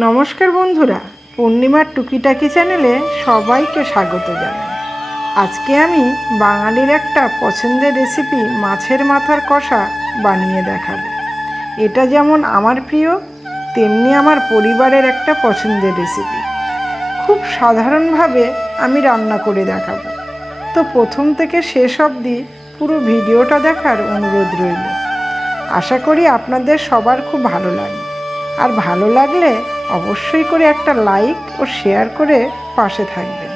নমস্কার বন্ধুরা, পূর্ণিমার টুকিটাকি চ্যানেলে সবাইকে স্বাগত জানাই। আজকে আমি বাঙালির একটা পছন্দের রেসিপি মাছের মাথার কষা বানিয়ে দেখাবো। এটা যেমন আমার প্রিয়, তেমনি আমার পরিবারের একটা পছন্দের রেসিপি খুব সাধারণভাবে আমি রান্না করে দেখাবো। তো প্রথম থেকে শেষ অবধি পুরো ভিডিওটা দেখার অনুরোধ রইল। আশা করি আপনাদের সবার খুব ভালো লাগে। আর ভালো লাগলে অবশ্যই করে একটা লাইক ও শেয়ার করে পাশে থাকবেন।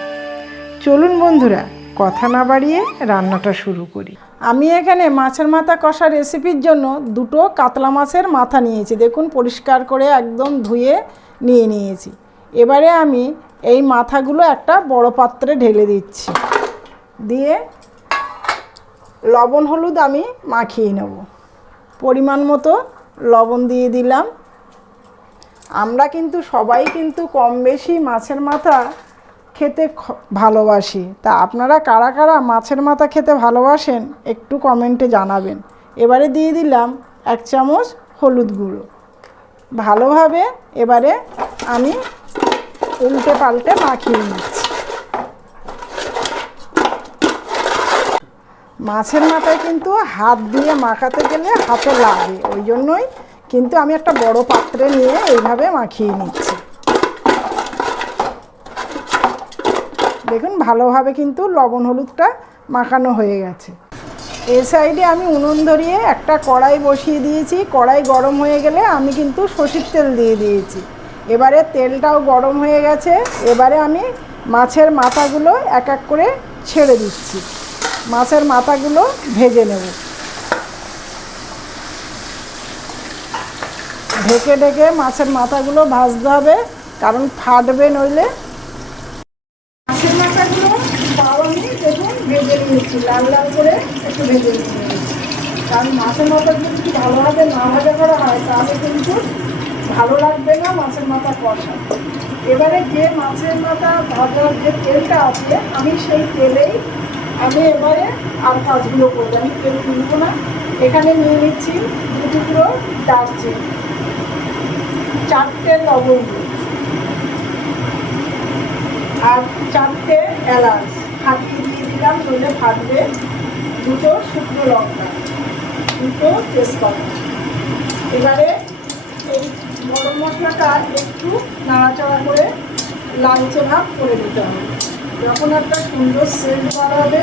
চলুন বন্ধুরা, কথা না বাড়িয়ে রান্নাটা শুরু করি। আমি এখানে মাছের মাথা কষা রেসিপির জন্য দুটো কাতলা মাছের মাথা নিয়েছি। দেখুন, পরিষ্কার করে একদম ধুয়ে নিয়ে নিয়েছি। এবারে আমি এই মাথাগুলো একটা বড় পাত্রে ঢেলে দিচ্ছি। দিয়ে লবণ হলুদ আমি মাখিয়ে নেব। পরিমাণ মতো লবণ দিয়ে দিলাম। আমরা কিন্তু সবাই কিন্তু কম বেশি মাছের মাথা খেতে ভালোবাসি। তা আপনারা কারা কারা মাছের মাথা খেতে ভালোবাসেন একটু কমেন্টে জানাবেন। এবারে দিয়ে দিলাম এক চামচ হলুদ গুঁড়ো। ভালোভাবে এবারে আমি উল্টে পাল্টে মাখিয়ে নিচ্ছি। মাছের মাথায় কিন্তু হাত দিয়ে মাখাতে গেলে হাতে লাগে, ওই জন্যই কিন্তু আমি একটা বড় পাত্রে নিয়ে এইভাবে মাখিয়ে নিচ্ছি। দেখুন, ভালোভাবে কিন্তু লবণ হলুদটা মাখানো হয়ে গেছে। এ সাইডে আমি উনুন ধরিয়ে একটা কড়াই বসিয়ে দিয়েছি। কড়াই গরম হয়ে গেলে আমি কিন্তু সর্ষের তেল দিয়ে দিয়েছি। এবারে তেলটাও গরম হয়ে গেছে। এবারে আমি মাছের মাথাগুলো এক এক করে ছেড়ে দিচ্ছি। মাছের মাথাগুলো ভেজে নেব। ঢেকে ঢেকে মাছের মাথাগুলো ভাজতে হবে, কারণ ফাটবে নইলে। মাছের মাথাগুলো ভেজে লাল লাল করে একটু ভেজে কারণ মাছের যদি ভালোভাবে না হয়, তাহলে কিন্তু ভালো লাগবে না মাছের মাথা কষা। এবারে যে মাছের মাথা ভাজার যে তেলটা আছে, আমি সেই তেলেই আমি এবারে আর কাজগুলো করব আমি তেল কিনবো না। এখানে নিয়ে নিচ্ছি দু টুকরো দারচিনি। চারটে লবঙ্গ আর চারটে এলাচ। ফাটিয়ে দিয়ে দিলাম, নইলে ফাটবে দুটো শুকনো লঙ্কা। দুটো তেজপাতা। এবারে এই গরম মশলাটা একটু নাড়াচাড়া করে লালচে ভাব করে দিতে হবে। যখন একটা সুন্দর সেন্ট বার হবে,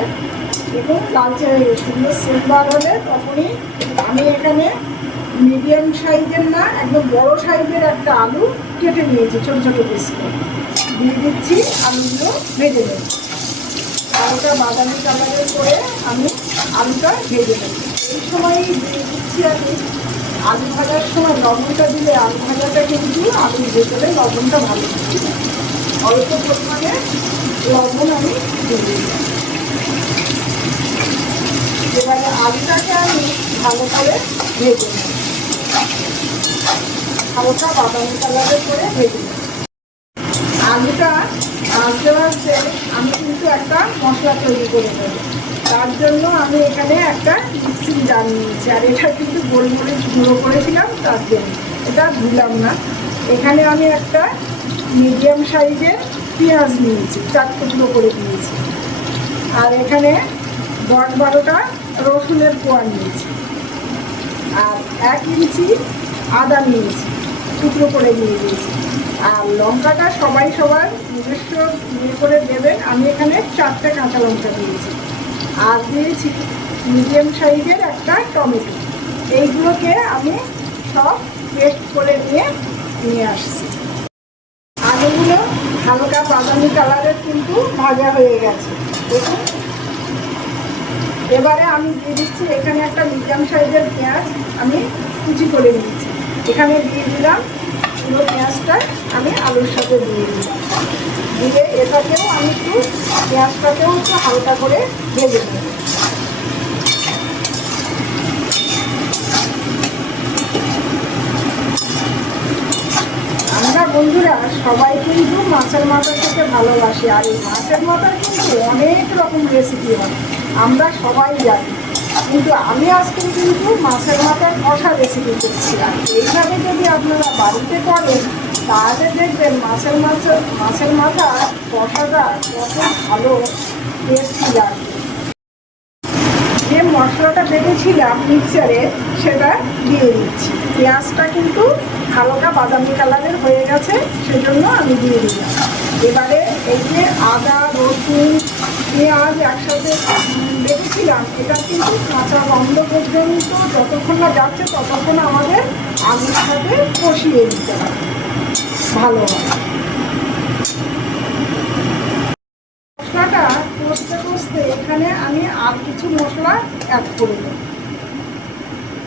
দেখুন, লালচে সুন্দর সেন্ট বার হলে তখনই আমি এখানে মিডিয়াম সাইজের না, একদম বড় সাইজের একটা আলু কেটে নিয়েছি, ছোটো ছোটো পিস করে। দিয়ে দিচ্ছি আলুগুলো ভেজে নেব। আলুটা বাদামি কালারের করে আমি আলুটা ভেজে নেব। এই সময়ই দিয়ে দিচ্ছি আমি আলু ভাজার সময়, লবণটা দিলে আলু ভাজাটা কিন্তু আলুর ভেতরে লবণটা ভালো অল্প পরিমাণে লবণ আমি দিয়ে এবারে আলুটাকে আমি ভালো করে ভেজে নেব। হালকা বাদামি কালারের করে ভেজে আলুটা ভাজতে আমি কিন্তু একটা মশলা তৈরি করে তার জন্য আমি এখানে একটা মিক্সিং জার নিয়েছি, আর এটা কিন্তু গোলমরিচ গুঁড়ো করেছিলাম, তার জন্য। এটা ধুলাম না। এখানে আমি একটা মিডিয়াম সাইজের পেঁয়াজ নিয়েছি, চার টুকরো করে দিয়েছি। আর এখানে দশ বারোটা রসুনের পোয়া নিয়েছি। আর এক ইঞ্চি আদা নিয়েছি। টুকরো করে নিয়ে দিয়েছি আর লঙ্কাটা সবাই সবার নিজস্ব ইয়ে করে দেবেন। আমি এখানে চারটে কাঁচা লঙ্কা দিয়েছি। আর দিয়েছি মিডিয়াম সাইজের একটা টমেটো। এইগুলোকে আমি সব পেস্ট করে নিয়ে নিয়ে আসছি। আলুগুলো হালকা বাদামি কালারের কিন্তু ভাজা হয়ে গেছে। দেখুন। এবারে আমি দিয়ে দিচ্ছি এখানে একটা মিডিয়াম সাইজের পেঁয়াজ আমি কুচি করে নিয়েছি এখানে দিয়ে দিলাম পুরো পেঁয়াজটা, আমি আলুর সাথে দিয়ে দিলাম। দিয়ে এটাকেও আমি একটু পেঁয়াজটাকেও একটু হালকা করে ভেজে নেব। আমরা বন্ধুরা সবাই কিন্তু মাছের মাথা খেতে ভালোবাসি, আর এই মাছের মাথার কিন্তু অনেক রকম রেসিপি হয়। আমরা সবাই জানি। কিন্তু আমি আজকে কিন্তু মাছের মাথার কষা রেসিপি করছি। আর এইভাবে যদি আপনারা বাড়িতে করেন, তাহলে দেখবেন মাছের মাছ মাছের মাথা কষাটা কত ভালো টেস্টি লাগবে যে মশলাটা বেটেছিলাম মিক্সারে সেটা দিয়ে দিচ্ছি। পেঁয়াজটা কিন্তু হালকা বাদামি কালারের হয়ে গেছে, সেজন্য আমি দিয়ে দিলাম। এবারে এই যে আদা, রসুন পেঁয়াজ একসাথে বেটেছিলাম এটা কিন্তু কাঁচা গন্ধ পর্যন্ত যতক্ষণ না যাচ্ছে ততক্ষণ আমাদের আলুর সাথে কষিয়ে দিতে হবে। ভালো হয় মশলাটা কষতে কষতে এখানে আমি আর কিছু মশলা অ্যাড করে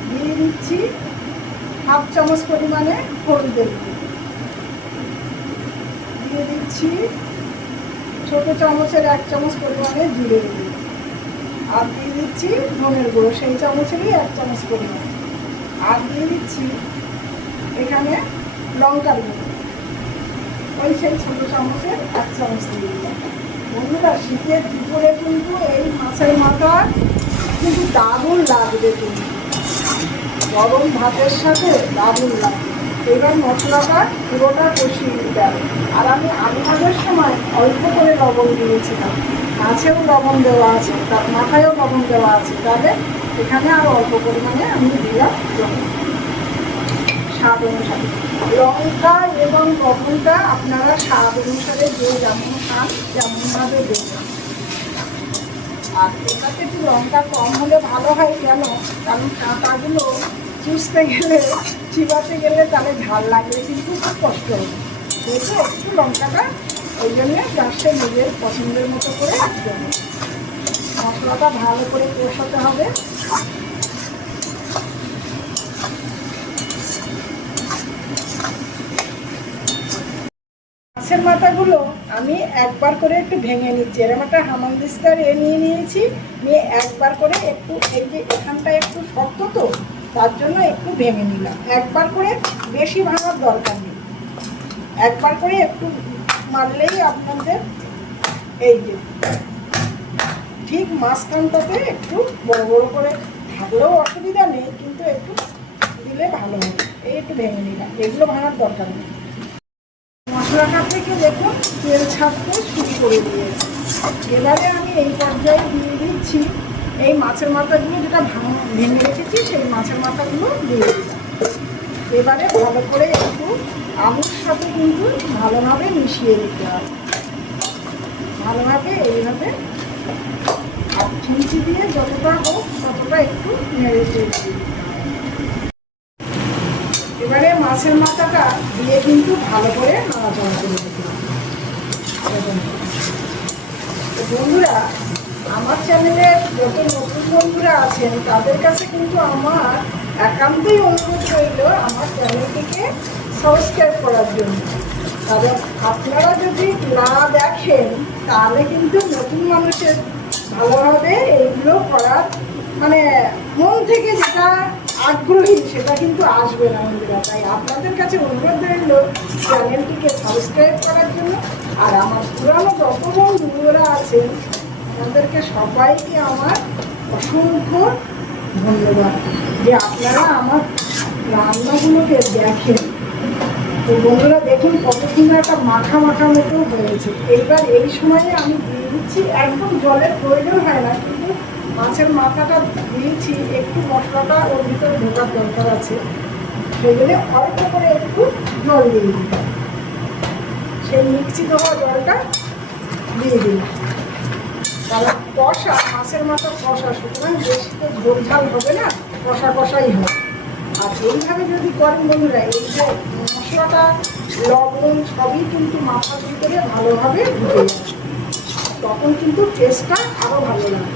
দিয়ে দিচ্ছি হাফ চামচ পরিমাণে হলুদের। দিয়ে দিচ্ছি ছোট চামচের এক চামচ পরিমাণে জিরে গুঁড়ো আর দিয়ে দিচ্ছি ধনের গুঁড়ো, সেই চামচেরই এক চামচ পরিমাণে। আর দিয়ে দিচ্ছি এখানে লঙ্কার গুঁড়ো। ওই সেই ছোটো চামচের এক চামচ দিয়ে দিলাম। বন্ধুরা, শীতের দুপুরে কিন্তু এই মাছের মাথা কিন্তু দারুণ লাগবে কিন্তু। গরম ভাতের সাথে দারুণ লাগবে। এবার মশলাটা পুরোটা কষিয়ে দিতে হবে। আর আমি আলু ভাজার সময় অল্প করে লবণ দিয়েছিলাম। মাছেও লবণ দেওয়া আছে তার মাথায়ও লবণ দেওয়া আছে, তাহলে এখানে আর অল্প পরিমাণে আমি দিলাম স্বাদ অনুসারে। লঙ্কা এবং লবণটা আপনারা স্বাদ অনুসারে যে যেমন খান, তেমনভাবে দেবেন। আর এটাতে একটু লঙ্কা কম হলে ভালো হয়, কেন? কারণ কাঁটাগুলো চুষতে গেলে, চিবাতে গেলে তাহলে ঝাল লাগলে কিন্তু খুব কষ্ট হবে। একটু লঙ্কাটা ওই জন্যে লাস্টে নিজের পছন্দের মতো করে দেবেন মশলাটা ভালো করে কষাতে হবে। মাছের মাথাগুলো আমি একবার করে একটু ভেঙে নিচ্ছি। এরকম একটা হামানদিস্তার এ নিয়ে নিয়েছি, নিয়ে একবার করে একটু এই যে এখানটা একটু শক্ত তো তার জন্য একটু ভেঙে নিলাম। একবার করে বেশি ভাঙার দরকার নেই। একবার করে একটু মারলেই আপনাদের এই যে ঠিক মাঝখানটাতে একটু বড় বড় করে থাকলেও অসুবিধা নেই, কিন্তু একটু দিলে ভালো হবে। এই একটু ভেঙে নিলাম। এগুলো ভাঙার দরকার নেই। মশলাটা থেকে দেখুন, তেল ছাড়তে শুরু করে দিয়েছে। এবারে আমি এই পর্যায়ে দিয়ে দিচ্ছি এই মাছের মাথাগুলো যেটা ভাঙ- রেখেছি, সেই মাছের মাথাগুলো দিয়ে এবারে ভালো করে একটু আলুর সাথে কিন্তু ভালোভাবে মিশিয়ে দিতে হবে। ভালোভাবে এইভাবে চিমচি দিয়ে যতটা হোক ততটা একটু নেড়ে চেড়ে এবারে মাছের মাথাটা দিয়ে কিন্তু ভালো করে নাড়াচাড়া করে দিতে বন্ধুরা আমার চ্যানেলে যত নতুন বন্ধুরা আছেন, তাদের কাছে কিন্তু আমার একান্তই অনুরোধ রইল আমার চ্যানেলটিকে সাবস্ক্রাইব করার জন্য। কারণ আপনারা যদি না দেখেন, তাহলে কিন্তু নতুন মানুষের ভালোভাবে এইগুলো করার মানে মন থেকে যেটা আগ্রহী, সেটা কিন্তু আসবে না বন্ধুরা। তাই আপনাদের কাছে অনুরোধ রইল চ্যানেলটিকে সাবস্ক্রাইব করার জন্য। আর আমার পুরানো যত বন্ধুরা আছেন তাদেরকে সবাইকে আমার অসংখ্য ধন্যবাদ যে আপনারা আমার রান্নাগুলোকে দেখেন। তো বন্ধুরা, দেখুন কত সুন্দর একটা মাখা মাখা মতো হয়েছে। এইবার এই সময়ে আমি দিয়ে দিচ্ছি, একদম জলের প্রয়োজন হয় না, কিন্তু মাছের মাথাটা দিয়েছি, একটু মশলাটা ওর ভিতরে ঢোকার দরকার আছে। জন্য অল্প করে একটু জল দিয়ে দিই। সেই মিক্সি দেওয়া জলটা দিয়ে দিই। কারণ কষা, মাছের মাথা কষা, সুতরাং বেশি তো ঝোলঝাল হবে না, কষা কষাই হবে। আর এইভাবে যদি করেন বন্ধুরা, এই যে মশলাটা, লবণ সবই কিন্তু মাথার ভিতরে ভালোভাবে ঢুকে যাবে। তখন কিন্তু টেস্টটা আরও ভালো লাগে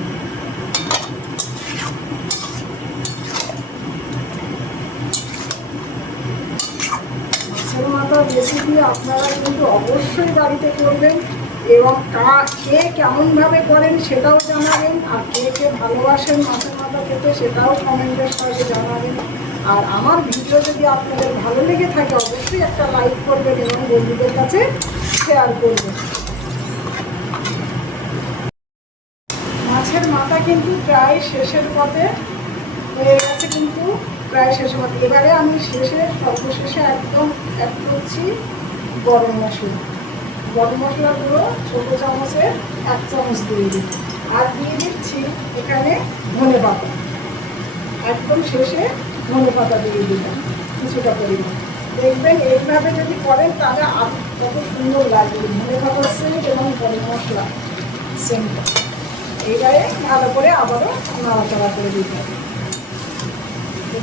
মাছের মাথার রেসিপি আপনারা কিন্তু অবশ্যই বাড়িতে করবেন। এবং কা কে কেমনভাবে করেন সেটাও জানাবেন, আর কে কে ভালোবাসেন মাছের মাথা খেতে সেটাও কমেন্টের সাথে জানাবেন। আর আমার ভিডিও যদি আপনাদের ভালো লেগে থাকে, অবশ্যই একটা লাইক করবেন এবং বন্ধুদের কাছে শেয়ার করবেন। মাছের মাথা কিন্তু প্রায় শেষের পথে হয়ে গেছে কিন্তু প্রায় শেষ পথে। এবারে আমি শেষে, সর্বশেষে একদম অ্যাড করছি গরম মশলা। গরম মশলা গুঁড়ো ছোটো চামচের এক চামচ দিয়ে দিই। আর দিয়ে দিচ্ছি এখানে ধনে পাতা। একদম শেষে ধনে পাতা দিয়ে দিলাম কিছুটা পরিমাণ। দেখবেন এইভাবে যদি করেন, তাহলে আর কত সুন্দর লাগবে। ধনে পাতার সেন্ট এবং গরম মশলা সেন্টটা এইবারে ভালো করে আবারও নাড়াচাড়া করে দিতে হবে।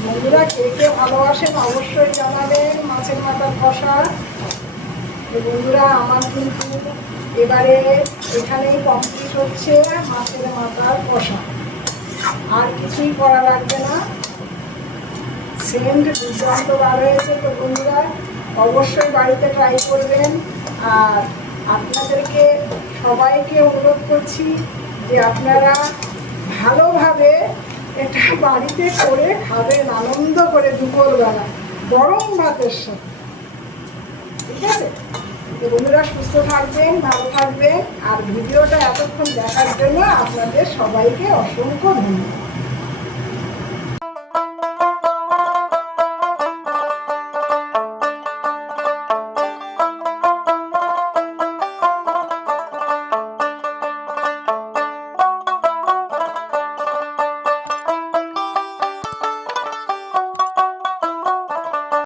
বন্ধুরা কে কে ভালোবাসেন অবশ্যই জানাবেন মাছের মাথার কষা বন্ধুরা, আমার কিন্তু এবারে এখানেই কমপ্লিট হচ্ছে মাছের মাথার কষা আর কিছুই করা লাগবে না। সেন্ট দুর্দান্ত বার হয়েছে তো বন্ধুরা, অবশ্যই বাড়িতে ট্রাই করবেন। আর আপনাদেরকে সবাইকে অনুরোধ করছি যে আপনারা ভালোভাবে এটা বাড়িতে করে খাবেন, আনন্দ করে দুপুরবেলা, গরম ভাতের সাথে। ঠিক আছে? তো বন্ধুরা, সুস্থ থাকবেন, ভালো থাকবেন, আর ভিডিওটা এতক্ষণ দেখার জন্য আপনাদের সবাইকে অসংখ্য ধন্যবাদ।